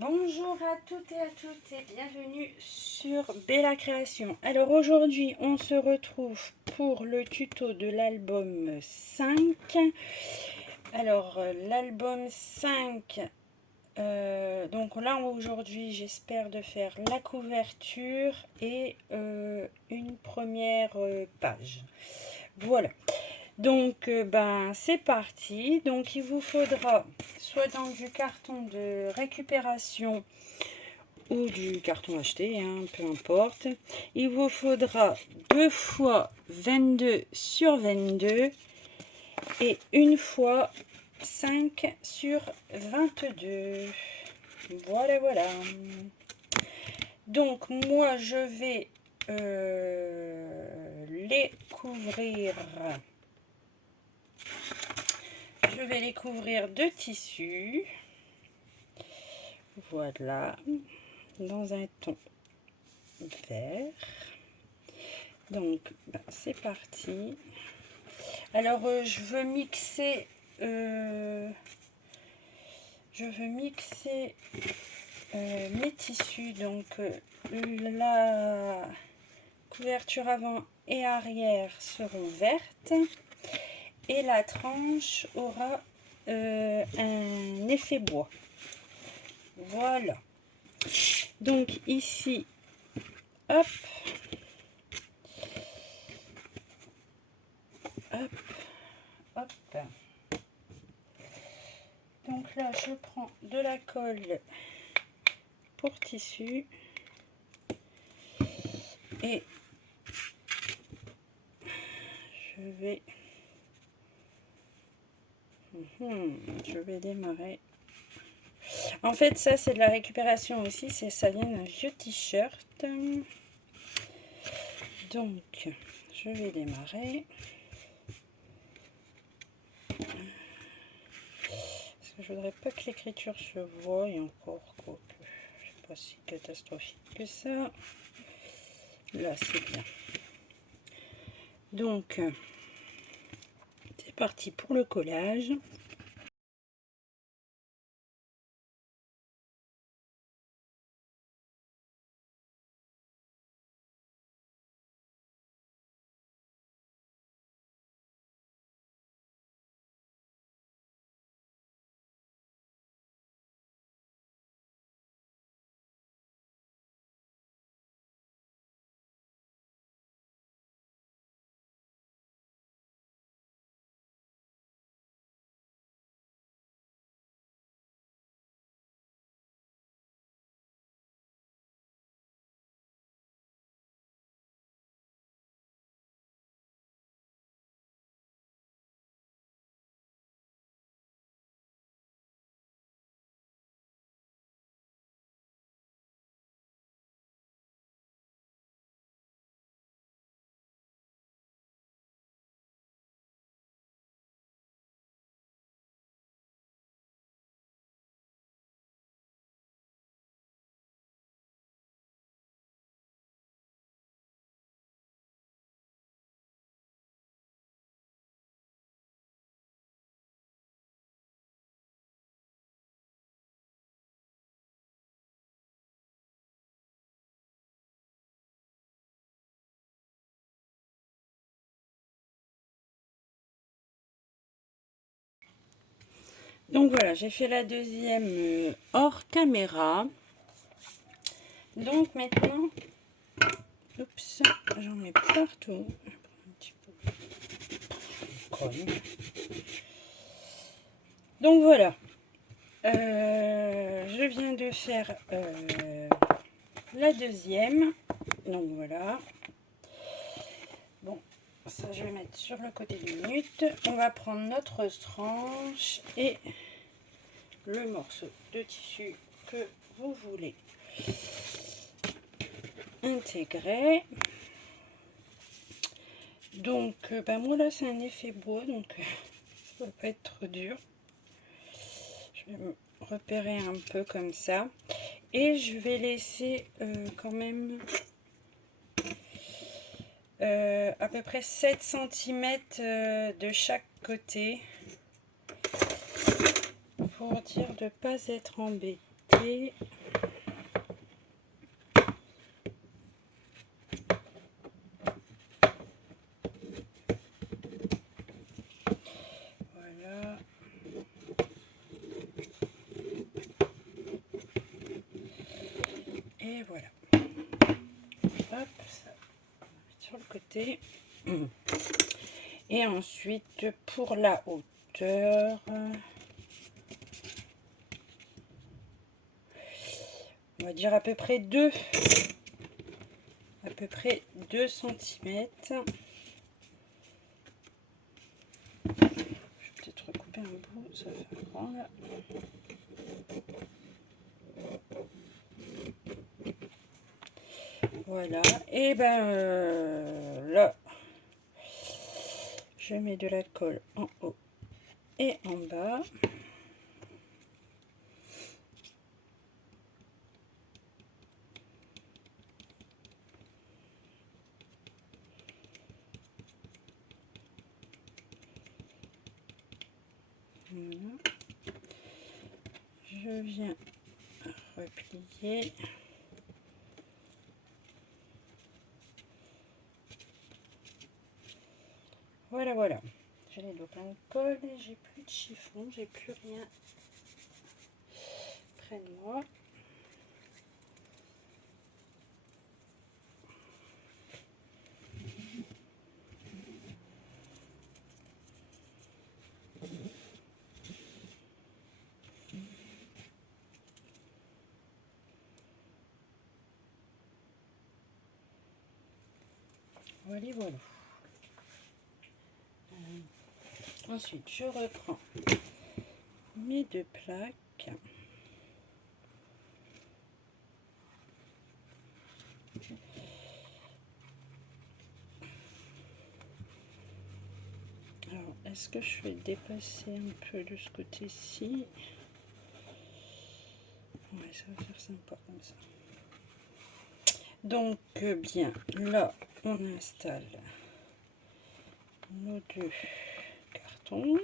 Bonjour à toutes et bienvenue sur Bella Création. Alors aujourd'hui on se retrouve pour le tuto de l'album 5. Alors l'album 5, donc là aujourd'hui j'espère de faire la couverture et une première page. Voilà. Donc c'est parti. Donc il vous faudra soit dans du carton de récupération ou du carton acheté, hein, peu importe. Il vous faudra 2 fois 22 sur 22 et une fois 5 sur 22. Voilà, voilà. Donc moi je vais les couvrir. Je vais les couvrir de tissu. Voilà, dans un ton vert. Donc, c'est parti. Alors, je veux mixer mes tissus. Donc, la couverture avant et arrière seront vertes. Et la tranche aura un effet bois. Voilà. Donc ici, hop, hop, hop. Donc là, je prends de la colle pour tissu et je vais démarrer. En fait, ça c'est de la récupération aussi, ça vient d'un vieux t-shirt. Donc, je vais démarrer. Parce que je voudrais pas que l'écriture se voie, et encore quoi. Je sais pas si catastrophique que ça. Là, c'est bien. Donc, c'est parti pour le collage. Donc voilà, j'ai fait la deuxième hors caméra. Donc maintenant, oups, j'en mets partout. Un petit peu colle. Donc voilà, je viens de faire la deuxième. Donc voilà. Bon, ça je vais mettre sur le côté des minutes. On va prendre notre tranche et le morceau de tissu que vous voulez intégrer. Donc moi là c'est un effet bois, donc ça va pas être trop dur. Je vais me repérer un peu comme ça et je vais laisser quand même à peu près 7 cm de chaque côté pour dire de ne pas être embêté. côté. Voilà. Et voilà. Hop, ça sur le côté. Et ensuite, pour la hauteur, on va dire à peu près 2 cm. Je vais peut-être recouper un bout, ça fait grand là. Voilà, et ben là, je mets de la colle en haut et en bas. Voilà. Je viens replier. Voilà, voilà. J'ai les doigts plein de colle, j'ai plus de chiffon, j'ai plus rien près de moi. Voilà, voilà. Ensuite, je reprends mes 2 plaques. Alors, est-ce que je vais dépasser un peu de ce côté-ci? Ouais, ça va faire sympa comme ça. Donc, bien, là, on installe nos 2 cartons,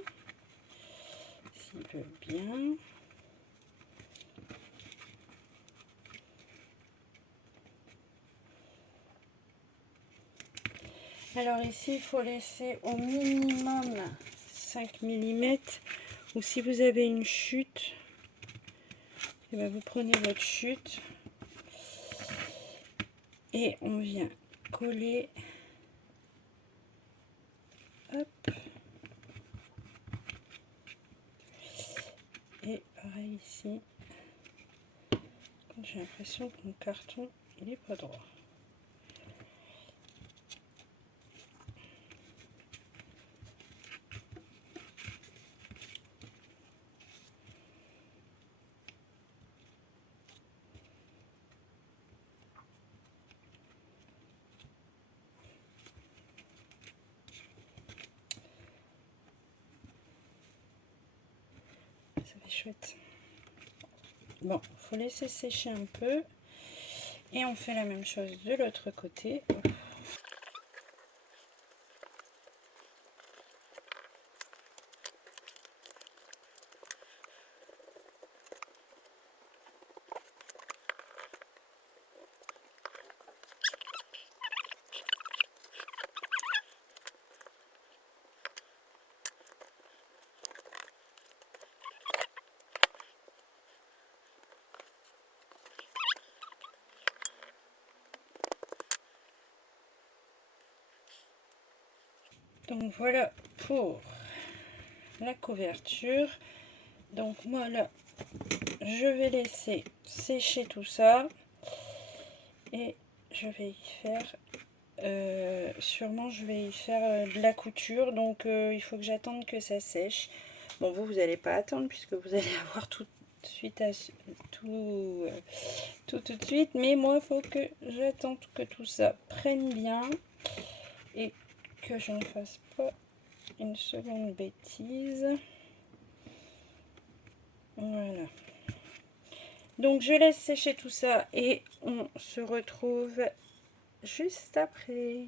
s'il veut bien. Alors ici, il faut laisser au minimum 5 mm, ou si vous avez une chute, et bien vous prenez votre chute et on vient coller. Hop. Et pareil ici, j'ai l'impression que mon carton il est pas droit. Ça fait chouette. Bon, faut laisser sécher un peu et on fait la même chose de l'autre côté. Donc voilà pour la couverture. Donc moi là, je vais laisser sécher tout ça et je vais y faire sûrement je vais y faire de la couture, donc il faut que j'attende que ça sèche. Bon, vous n'allez pas attendre puisque vous allez avoir tout de suite tout de suite, mais moi il faut que j'attende que tout ça prenne bien et que je ne fasse pas une seconde bêtise. Voilà, donc je laisse sécher tout ça et on se retrouve juste après.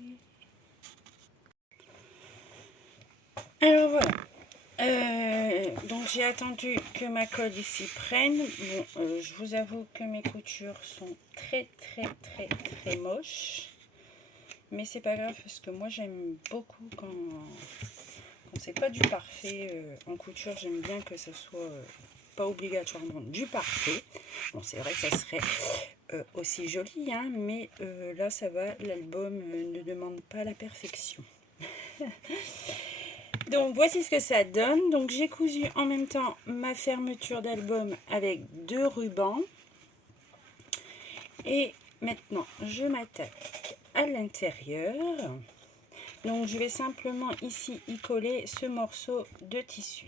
Alors voilà, donc j'ai attendu que ma colle ici prenne. Bon, je vous avoue que mes coutures sont très moches. Mais c'est pas grave parce que moi j'aime beaucoup quand c'est pas du parfait en couture. J'aime bien que ce soit pas obligatoirement du parfait. Bon, c'est vrai que ça serait aussi joli, hein, mais là ça va, l'album ne demande pas la perfection. Donc voici ce que ça donne. Donc j'ai cousu en même temps ma fermeture d'album avec 2 rubans. Et maintenant je m'attaque à l'intérieur. Donc je vais simplement ici y coller ce morceau de tissu.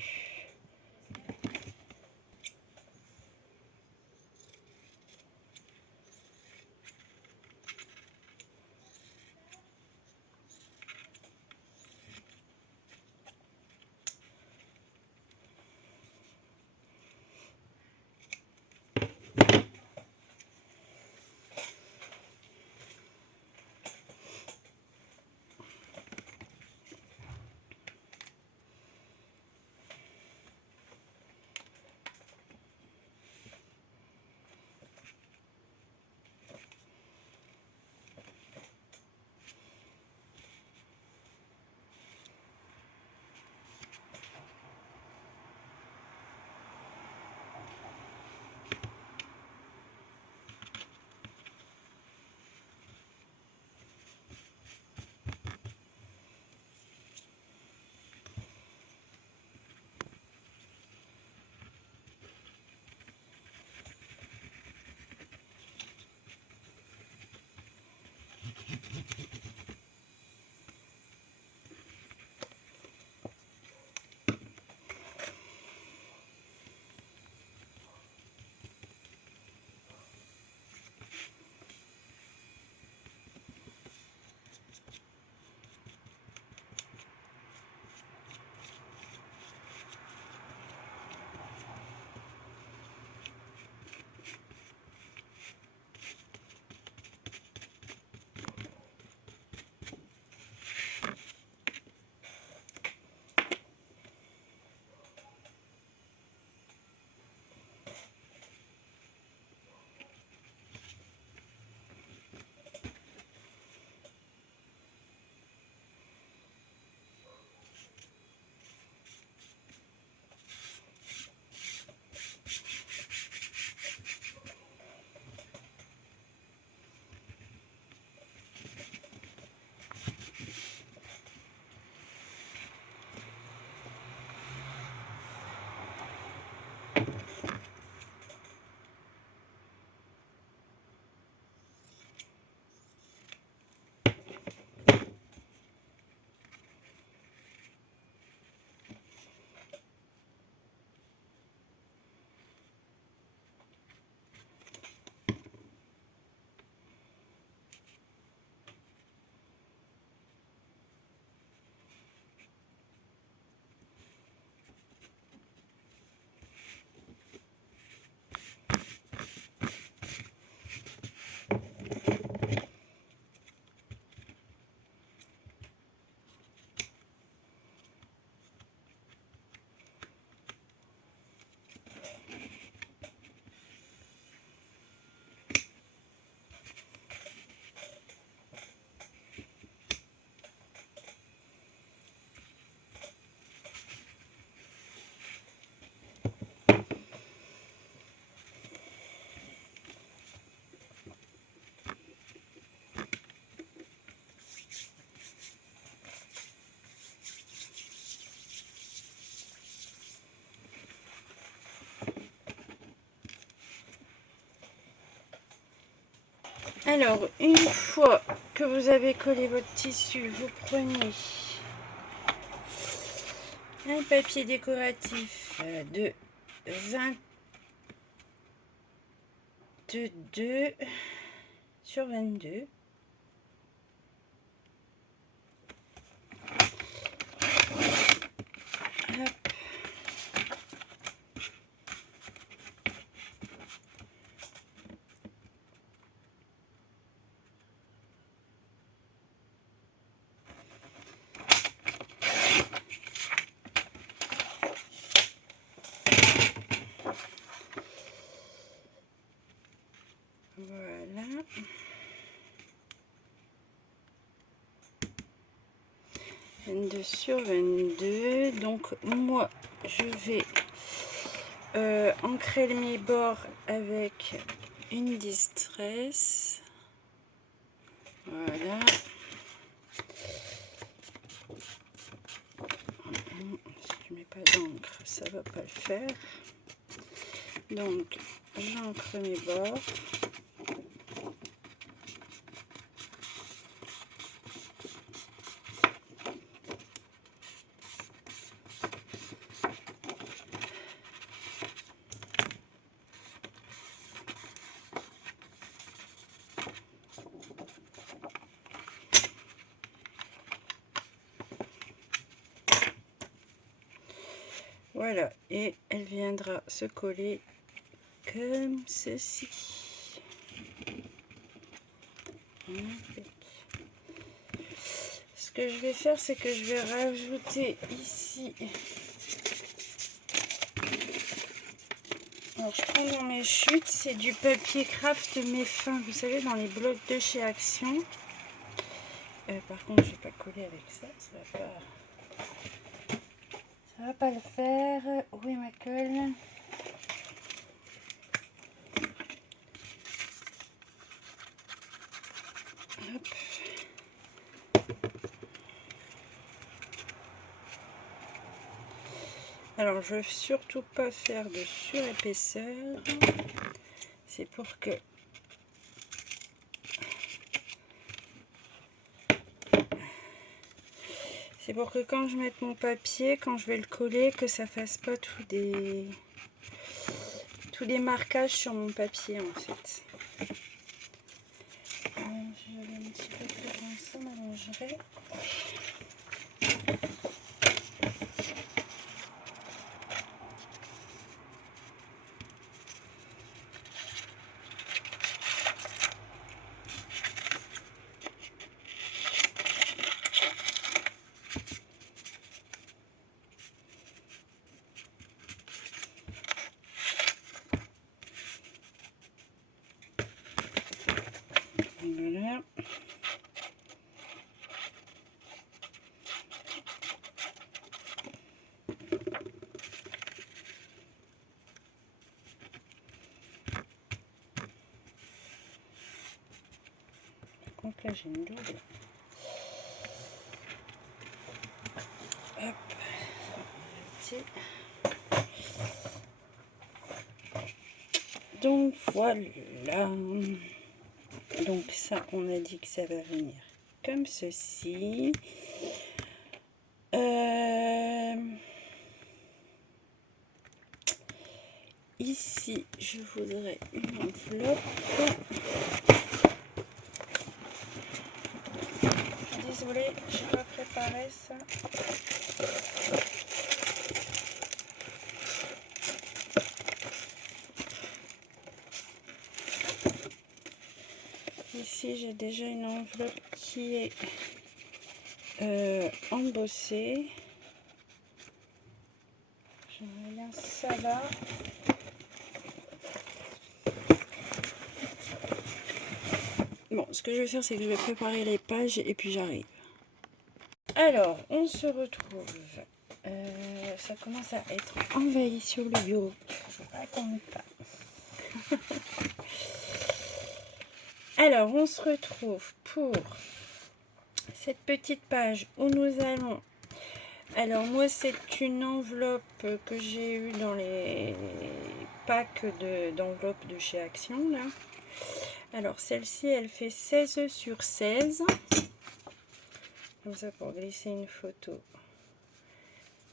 Alors, une fois que vous avez collé votre tissu, vous prenez un papier décoratif de 22 sur 22. Hop. 22 sur 22. Donc moi je vais ancrer mes bords avec une distress. Voilà. Si je mets pas d'encre, ça va pas le faire. Donc j'ancre mes bords. Voilà, et elle viendra se coller comme ceci. Ce que je vais faire, c'est que je vais rajouter ici. Alors, je prends dans mes chutes, c'est du papier craft mais fin, vous savez, dans les blocs de chez Action. Par contre, je vais pas coller avec ça, ça va pas le faire. Où est ma colle? Hop. Alors, je veux surtout pas faire de surépaisseur. C'est pour que quand je mette mon papier, quand je vais le coller, que ça fasse pas tous des marquages sur mon papier en fait. Je vais un petit peu plus loin, ça m'arrangerait. Voilà. Donc là j'ai une double. Hop. Donc voilà. Donc ça, on a dit que ça va venir comme ceci. Ici, je voudrais une enveloppe. Désolée, je n'ai pas préparé ça. Ici, j'ai déjà une enveloppe qui est embossée. J'aimerais bien ça là. Bon, ce que je vais faire, c'est que je vais préparer les pages et puis j'arrive. Alors, on se retrouve. Ça commence à être envahi sur le bureau. Je ne raconte pas. Alors, on se retrouve pour cette petite page où nous allons... Alors, moi, c'est une enveloppe que j'ai eue dans les packs d'enveloppes de chez Action, là. Alors, celle-ci, elle fait 16 sur 16. Comme ça, pour glisser une photo.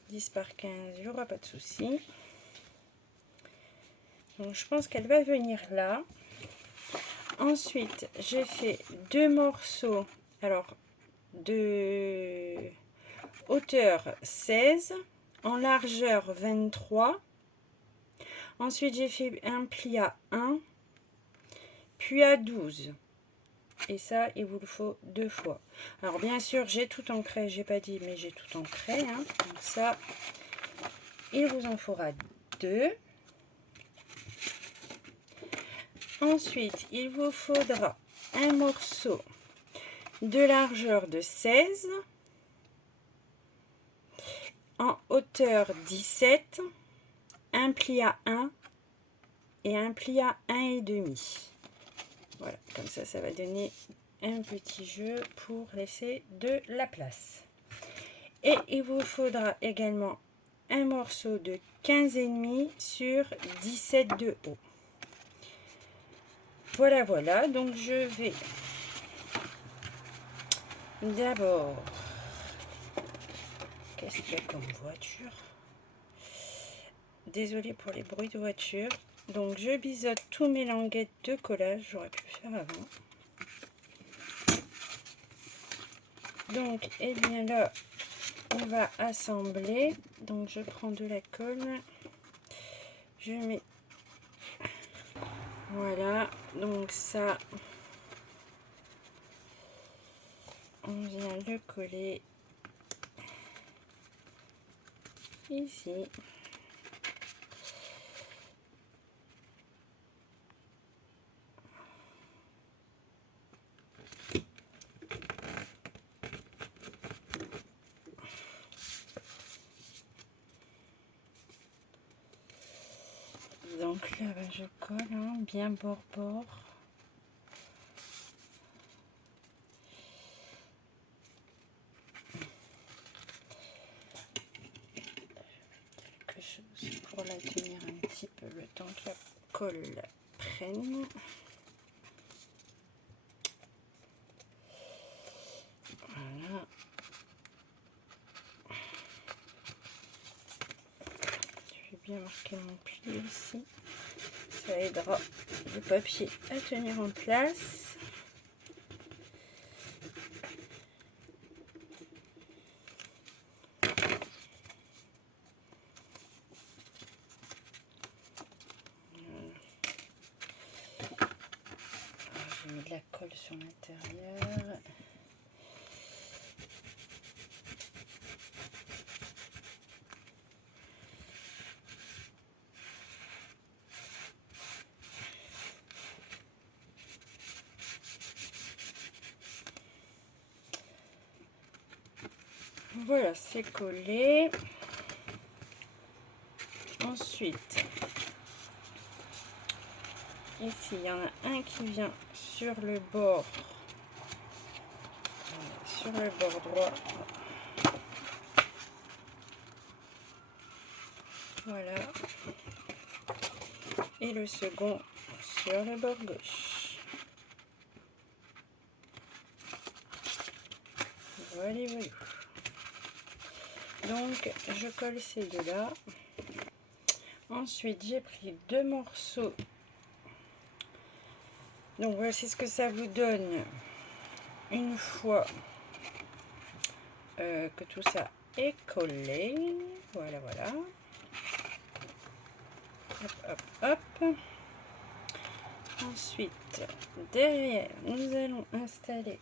10 par 15, il n'y aura pas de souci. Donc, je pense qu'elle va venir là. Ensuite, j'ai fait 2 morceaux. Alors, de hauteur 16, en largeur 23. Ensuite, j'ai fait un pli à 1, puis à 12. Et ça, il vous le faut 2 fois. Alors, bien sûr, j'ai tout ancré. J'ai pas dit, mais j'ai tout ancré. Hein. Donc ça, il vous en faudra 2. Ensuite, il vous faudra un morceau de largeur de 16. en hauteur 17, un pli à 1 et un pli à 1,5. Voilà, comme ça va donner un petit jeu pour laisser de la place. Et il vous faudra également un morceau de 15,5 sur 17 de haut. Voilà, donc je vais d'abord, qu'est-ce qu'il y a comme voiture? Désolée pour les bruits de voiture. Donc je biseaute tous mes languettes de collage, j'aurais pu le faire avant. Donc, et bien là, on va assembler. Donc je prends de la colle, je mets, voilà, donc ça, on vient le coller ici. Donc là, je colle hein, bien bord. Quelque chose pour la tenir un petit peu le temps que la colle prenne. Voilà. Je vais bien marquer mon pli ici. Ça aidera le papier à tenir en place. Je mets de la colle sur l'intérieur. Voilà, c'est collé. Ensuite, ici, il y en a un qui vient sur le bord droit. Voilà. Et le second sur le bord gauche. Voilà. Donc, je colle ces deux-là. Ensuite, j'ai pris deux morceaux. Donc, voici ce que ça vous donne une fois que tout ça est collé. Voilà. Hop. Ensuite, derrière, nous allons installer.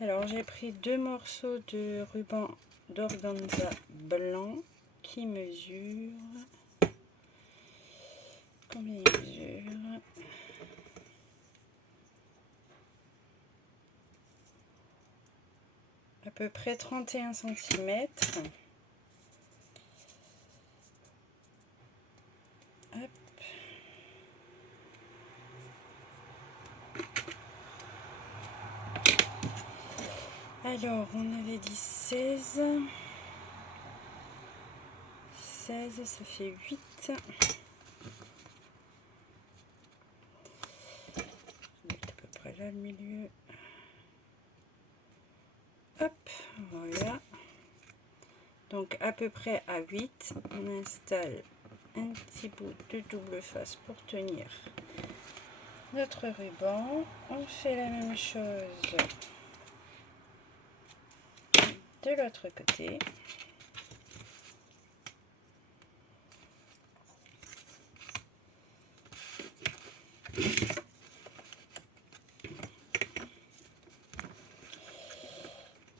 Alors, j'ai pris deux morceaux de ruban d'organza blanc qui mesure. Combien il mesure? À peu près 31 cm. Hop. Alors, on avait dit 16. 16, ça fait 8. À peu près là, le milieu. Hop, voilà. Donc, à peu près à 8, on installe un petit bout de double face pour tenir notre ruban. On fait la même chose de l'autre côté.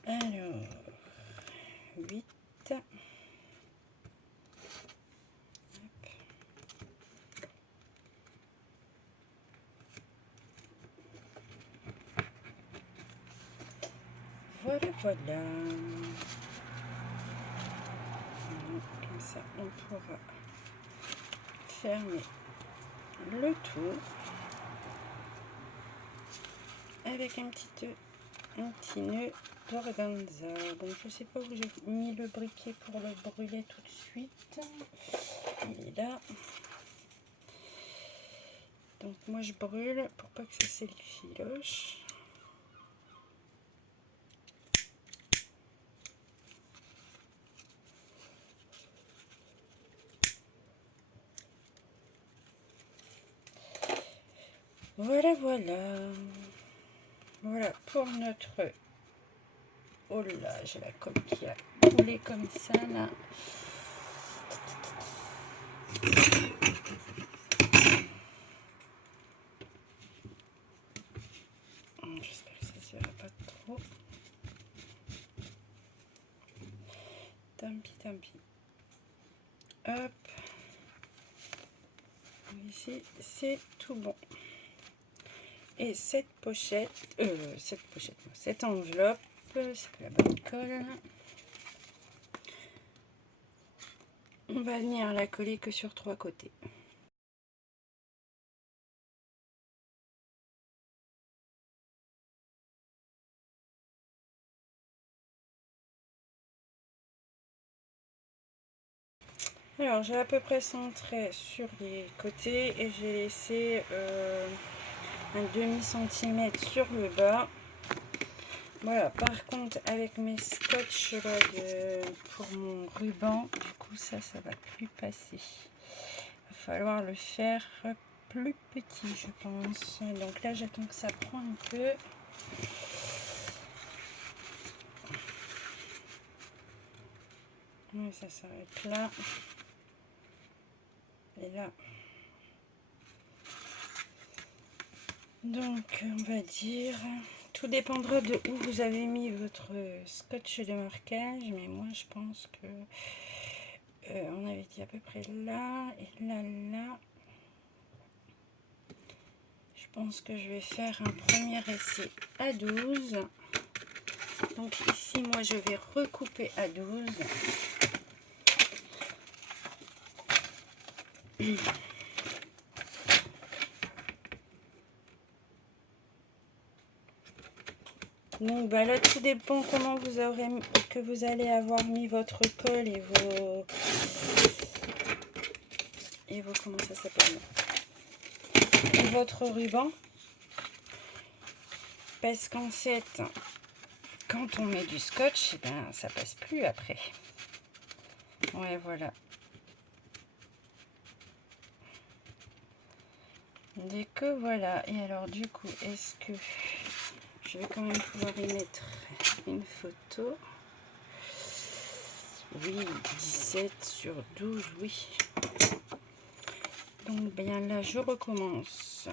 Alors, 8. Voilà. ça, on pourra fermer le tout avec un petit nœud d'organza. Donc je sais pas où j'ai mis le briquet pour le brûler tout de suite. Il est là. Donc moi je brûle pour pas que ça s'effiloche. Voilà, voilà pour notre... Oh là, j'ai la colle qui a coulé comme ça là. J'espère que ça ne se verra pas trop. Tant pis. Hop. Ici, c'est tout bon. Et cette enveloppe, c'est la bonne colle. On va venir la coller que sur 3 côtés. Alors j'ai à peu près centré sur les côtés et j'ai laissé un demi-centimètre sur le bas. Voilà, par contre avec mes scotch là pour mon ruban, du coup ça va plus passer. Il va falloir le faire plus petit je pense. Donc là j'attends que ça prend un peu. Et ça s'arrête là. Et là. Donc on va dire, tout dépendra de où vous avez mis votre scotch de marquage, mais moi je pense que on avait dit à peu près là et là. Je pense que je vais faire un premier essai à 12. Donc ici moi je vais recouper à 12. Donc bah là tout dépend comment vous allez avoir mis votre colle et vos comment ça s'appelle, et votre ruban, parce qu'en fait quand on met du scotch, eh ben, ça passe plus après. Ouais, voilà. Dès que voilà. Et alors du coup, est-ce que je vais quand même pouvoir y mettre une photo? Oui, 17/12, oui. Donc bien là, je recommence.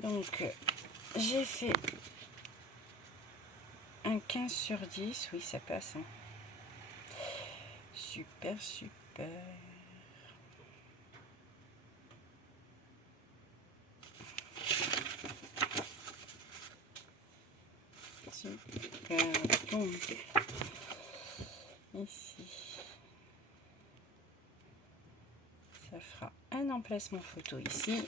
Donc j'ai fait un 15/10, oui ça passe. Hein. Super. Super. Donc, ici, ça fera un emplacement photo ici.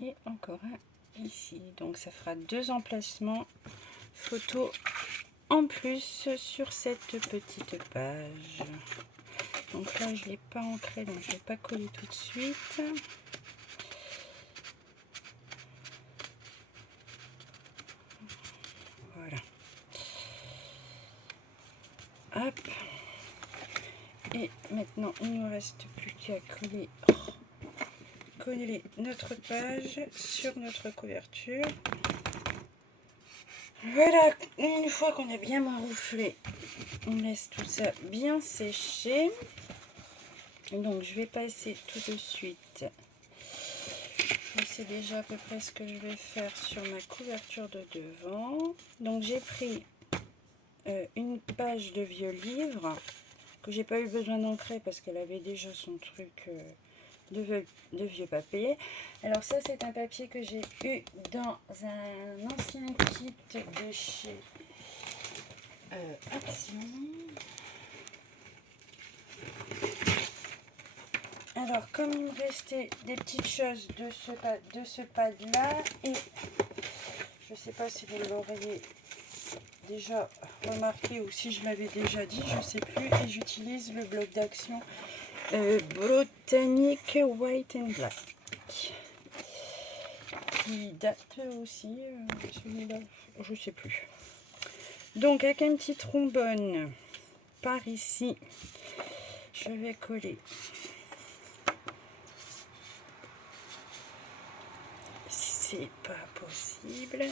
Et encore un ici. Donc, ça fera 2 emplacements photo en plus sur cette petite page. Donc là, je ne l'ai pas ancré, donc je ne vais pas coller tout de suite. Voilà. Hop. Et maintenant, il ne nous reste plus qu'à coller notre page sur notre couverture. Voilà, une fois qu'on a bien marouflé, on laisse tout ça bien sécher. Donc je vais passer tout de suite. Je sais déjà à peu près ce que je vais faire sur ma couverture de devant. Donc j'ai pris une page de vieux livre que j'ai pas eu besoin d'ancrer parce qu'elle avait déjà son truc de vieux papier. Alors ça, c'est un papier que j'ai eu dans un ancien kit de chez Action. Alors, comme il me restait des petites choses de ce pad là, et je sais pas si vous l'auriez déjà remarqué ou si je l'avais déjà dit, je sais plus, et j'utilise le bloc d'action Botanique White and Black qui date aussi, celui-là, je sais plus. Donc avec un petit trombone par ici, je vais coller. C'est pas possible.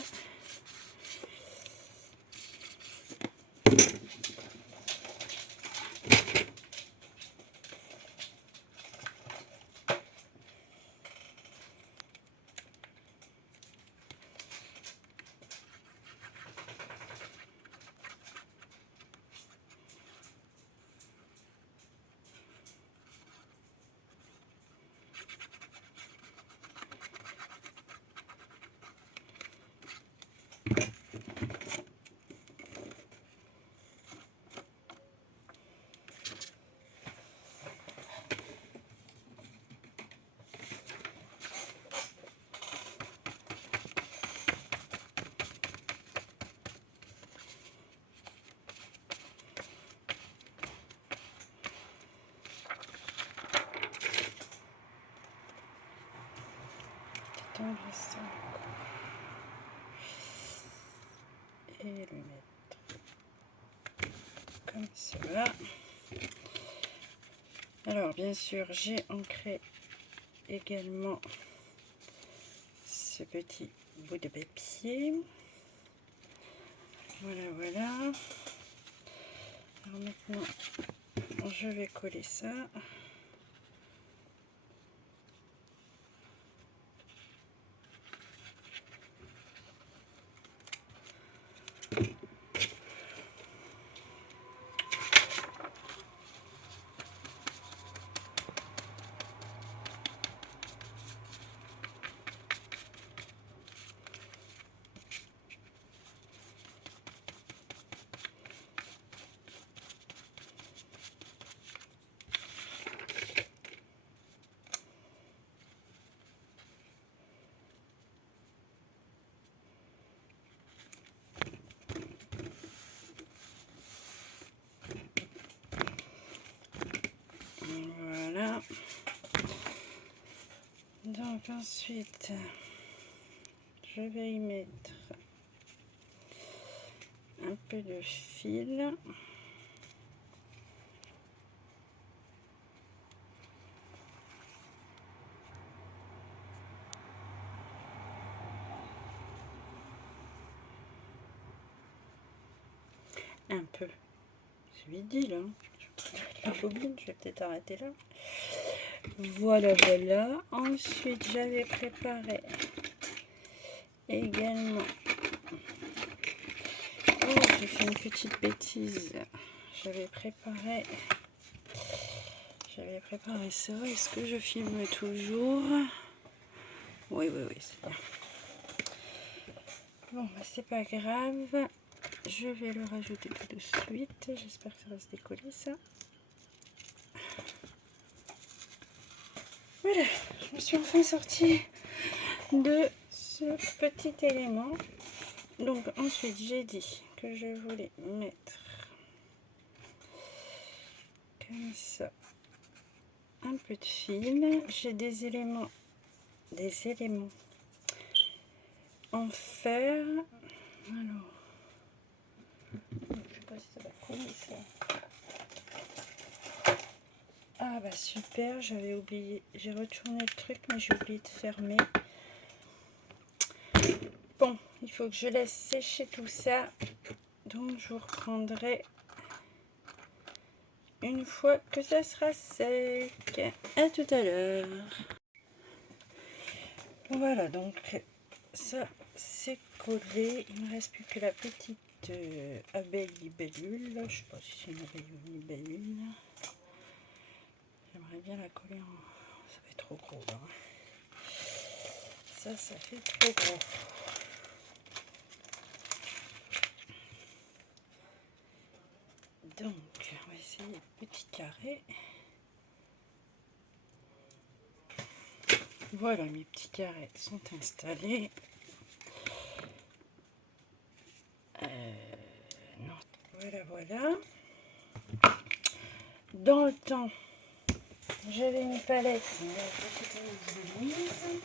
Ça et le mettre comme cela. Alors bien sûr, j'ai ancré également ce petit bout de papier. Voilà. Alors maintenant, je vais coller ça. Voilà. Donc ensuite, je vais y mettre un peu de fil. Un peu. Je lui dis là. La bobine, je vais peut-être arrêter là. Voilà. Ensuite, j'avais préparé également. Oh, j'ai fait une petite bêtise. J'avais préparé ça. Est-ce que je filme toujours? Oui, c'est bien. Bon, bah, c'est pas grave. Je vais le rajouter tout de suite. J'espère que ça va se décoller, ça. Voilà, je me suis enfin sortie de ce petit élément. Donc ensuite, j'ai dit que je voulais mettre comme ça un peu de fil. J'ai des éléments en fer. Alors, je sais pas si ça va coller ça. Ah bah super, j'avais oublié, j'ai retourné le truc mais j'ai oublié de fermer. Bon, il faut que je laisse sécher tout ça, donc je vous reprendrai une fois que ça sera sec. À tout à l'heure. Voilà, donc ça c'est collé, il ne me reste plus que la petite abeille libellule, je ne sais pas si c'est une abeille ou une libellule. J'aimerais bien la coller en... ça fait trop gros là. Ça fait trop gros. Donc, on va essayer le petit carré. Voilà, mes petits carrés sont installés. Non. Voilà, voilà. Dans le temps, j'avais une palette, mais je l'ai mise.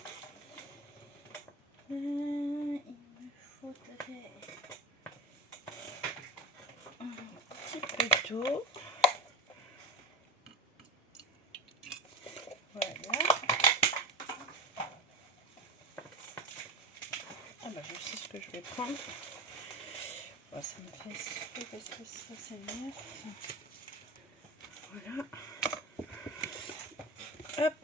Il me faudrait un petit peu d'eau. Voilà. Ah bah je sais ce que je vais prendre. Oh, ça me fait souffler parce que ça c'est neuf. Voilà. Hop.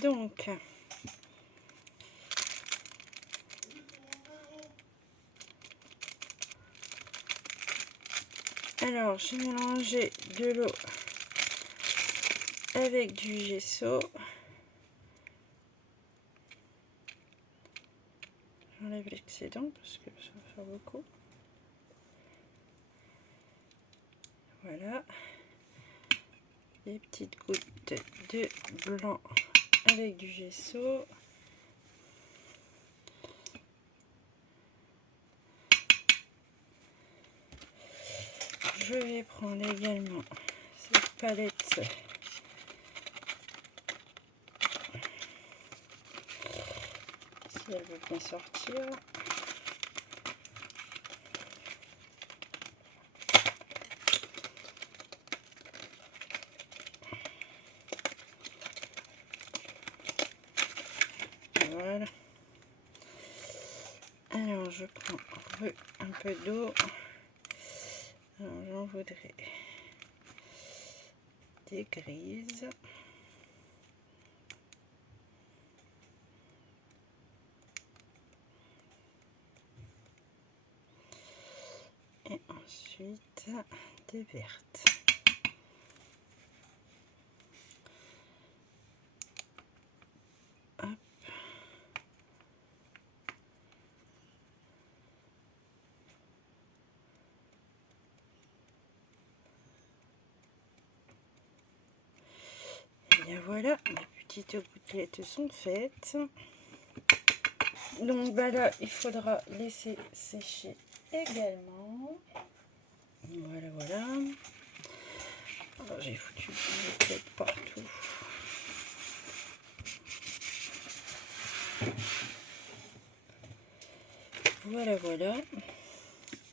Donc, alors j'ai mélangé de l'eau avec du gesso. J'enlève l'excédent parce que ça va faire beaucoup. Voilà. Des petites gouttes de blanc avec du gesso. Je vais prendre également cette palette si elle veut bien sortir. Voilà. Alors je prends un peu d'eau. Alors j'en voudrais des grises. Et ensuite des vertes. Hop. Et bien voilà, mes petites gouttelettes sont faites. Donc bah là, il faudra laisser sécher également. Voilà, voilà. Alors j'ai foutu des gouttelettes partout. Voilà, voilà.